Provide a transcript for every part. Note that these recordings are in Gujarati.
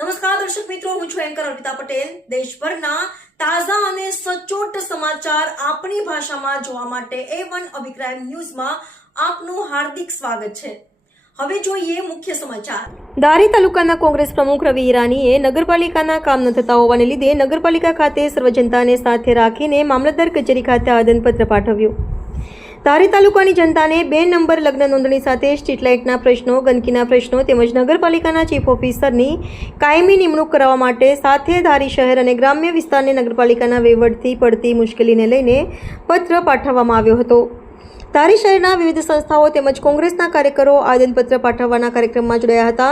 નમસ્કાર, દર્શક મિત્રો, હું છું એન્કર અર્પિતા પટેલ. દેશભરના તાજા અને સચોટ સમાચાર આપણી ભાષામાં જોવા માટે એ વન અભિપ્રાય ન્યૂઝમાં આપનું હાર્દિક સ્વાગત છે. હવે જોઈએ મુખ્ય સમાચાર. દારી તાલુકાના કોંગ્રેસ પ્રમુખ રવિ ઈરાનીએ નગરપાલિકાના કામ ન થતા હોવાને લીધે નગરપાલિકા ખાતે સર્વ જનતાને સાથે રાખીને મામલતદાર કચેરી ખાતે આવેદનપત્ર પાઠવ્યું. ધારી તાલુકાની જનતાને બે નંબર લગ્ન નોંધણી સાથે સ્ટ્રીટલાઇટના પ્રશ્નો, ગંદકીના પ્રશ્નો તેમજ નગરપાલિકાના ચીફ ઓફિસરની કાયમી નિમણૂક કરાવવા માટે સાથે ધારી શહેર અને ગ્રામ્ય વિસ્તારને નગરપાલિકાના વહીવટથી પડતી મુશ્કેલીને લઈને પત્ર પાઠવવામાં આવ્યો હતો. ધારી શહેરના વિવિધ સંસ્થાઓ તેમજ કોંગ્રેસના કાર્યકરો આવેદનપત્ર પાઠવવાના કાર્યક્રમમાં જોડાયા હતા.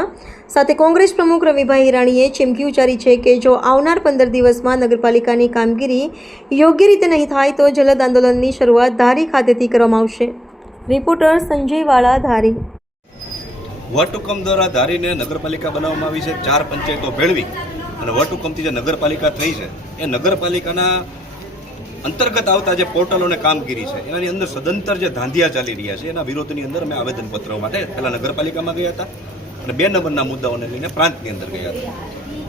સાથે કોંગ્રેસ પ્રમુખ રવિભાઈ હિરાણીએ ચીમકી ઉચ્ચારી છે કે જો આવનાર પંદર દિવસમાં નગરપાલિકાની કામગીરી યોગ્ય રીતે નહીં થાય તો જલદ આંદોલનની શરૂઆત ધારી ખાતેથી કરવામાં આવશે. રિપોર્ટર સંજય વાળા ધારી વટહુકમ દ્વારા ધારીને નગરપાલિકા બનાવવામાં આવી છે. ચાર પંચાયતો ભેળવી અને વટહુકમથી જે નગરપાલિકા થઈ છે, એ નગરપાલિકાના અંતર્ગત આવતા જે પોર્ટલોને કામગીરી છે એની અંદર સદંતર જે ધાંધિયા ચાલી રહ્યા છે, એના વિરોધની અંદર અમે આવેદનપત્રો માટે પહેલાં નગરપાલિકામાં ગયા હતા અને બે નંબરના મુદ્દાઓને લઈને પ્રાંતની અંદર ગયા હતા.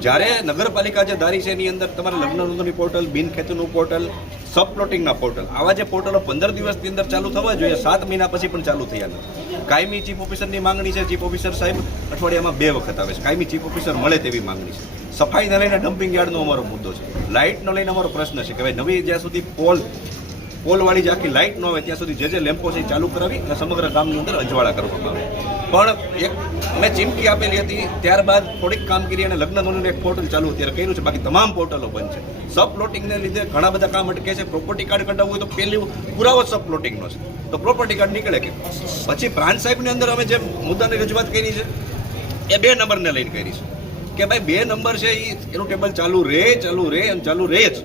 જ્યારે નગરપાલિકા જે ધારી છે એની અંદર તમારે લગ્ન નોંધણી પોર્ટલ બિન ખેતીનું પોર્ટલ સબ પ્લોટિંગના પોર્ટલ આવા જે પોર્ટલો પંદર દિવસની અંદર ચાલુ થવા જોઈએ, સાત મહિના પછી પણ ચાલુ થયા નથી. કાયમી ચીફ ઓફિસરની માંગણી છે ચીફ ઓફિસર સાહેબ અઠવાડિયામાં બે વખત આવે છે. કાયમી ચીફ ઓફિસર મળે તેવી માંગણી છે. સફાઈને લઈને ડમ્પિંગ યાર્ડનો અમારો મુદ્દો છે. લાઇટનો લઈને અમારો પ્રશ્ન છે કે ભાઈ નવી જ્યાં સુધી પોલ, પોલવાળી જે આખી લાઇટ ન હોય ત્યાં સુધી જે જે લેમ્પો છે એ ચાલુ કરાવી અને સમગ્ર ગામની અંદર અજવાળા કરવામાં આવે. પણ એક અમે ચીમકી આપેલી હતી, ત્યારબાદ થોડીક કામગીરી અને લગ્ન નોંધણીનું એક પોર્ટલ ચાલુ અત્યારે કર્યું છે. બાકી તમામ પોર્ટલો બંધ છે. સબ પ્લોટિંગને લીધે ઘણા બધા કામ અટકે છે. પ્રોપર્ટી કાર્ડ કઢાવવું હોય તો પહેલું પુરાવો સબ પ્લોટિંગનો છે. તો પ્રોપર્ટી કાર્ડ નીકળે કે પછી પ્રાંત સાહેબની અંદર અમે જે મુદ્દાની રજૂઆત કરી છે, એ બે નંબરને લઈને કરી છે. કે ભાઈ બે નંબર છે એ એનું ટેબલ ચાલુ રહે ચાલુ રહે અને ચાલુ રહે જ.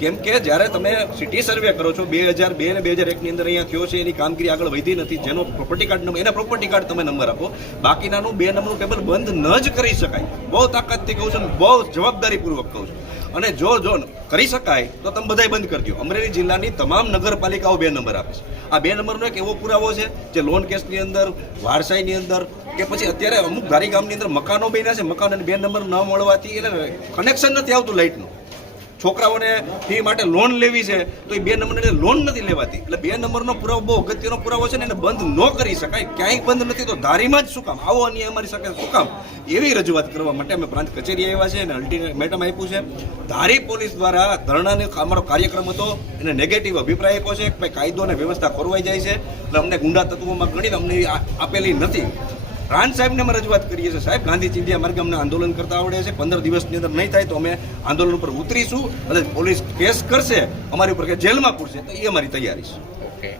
કેમ કે જ્યારે તમે સિટી સર્વે કરો છો, બે હજાર બે ને બે હજાર એકની અંદર અહીંયા થયો છે, એની કામગીરી આગળ વધી નથી, જેનો પ્રોપર્ટી કાર્ડ નંબર એના પ્રોપર્ટી કાર્ડ તમે નંબર આપો, બાકીનાનું બે નંબરનું ટેબલ બંધ ન જ કરી શકાય. બહુ તાકાતથી કહું છું બહુ જવાબદારીપૂર્વક કહું છું. અને જો જો કરી શકાય તો તમે બધાય બંધ કરી દો. અમરેલી જિલ્લાની તમામ નગરપાલિકાઓ બે નંબર આપે છે. આ બે નંબરનો એક એવો પુરાવો છે જે લોન કેસની અંદર, વારસાઈની અંદર કે પછી અત્યારે અમુક ધારી ગામની અંદર મકાનો બન્યા છે. મકાન અને બે નંબર ન મળવાથી એટલે કનેક્શન નથી આવતું લાઇટનું છોકરાઓને ફી માટે લોન લેવી છે, તો એ બે નંબરને લોન નથી લેવાતી. એટલે બે નંબરનો પુરાવો બહુ અગત્યનો પુરાવો છે ને એને બંધ ન કરી શકાય. ક્યાંય બંધ નથી, તો ધારીમાં જ શું કામ? આવો અન્યાય અમારી સાથે શું કામ? એવી રજૂઆત કરવા માટે અમે પ્રાંત કચેરી આવ્યા છે અને અલ્ટિમેટમ આપ્યું છે. ધારી પોલીસ દ્વારા ધરણાને અમારો કાર્યક્રમ હતો, એને નેગેટિવ અભિપ્રાય આપ્યો છે કે કાયદો અને વ્યવસ્થા ખોરવાઈ જાય છે. એટલે અમને ગુંડા તત્વોમાં ગણી અમને આપેલી નથી. પ્રાંત સાહેબને અમે રજૂઆત કરીએ છીએ. સાહેબ, ગાંધી ચિંધ્યા માર્ગે અમને આંદોલન કરતા આવડે છે. પંદર દિવસની અંદર નહીં થાય તો અમે આંદોલન ઉપર ઉતરીશું અને પોલીસ કેસ કરશે, અમારી ઉપર કે જેલમાં પૂરશે, તો એ અમારી તૈયારી છે. ઓકે.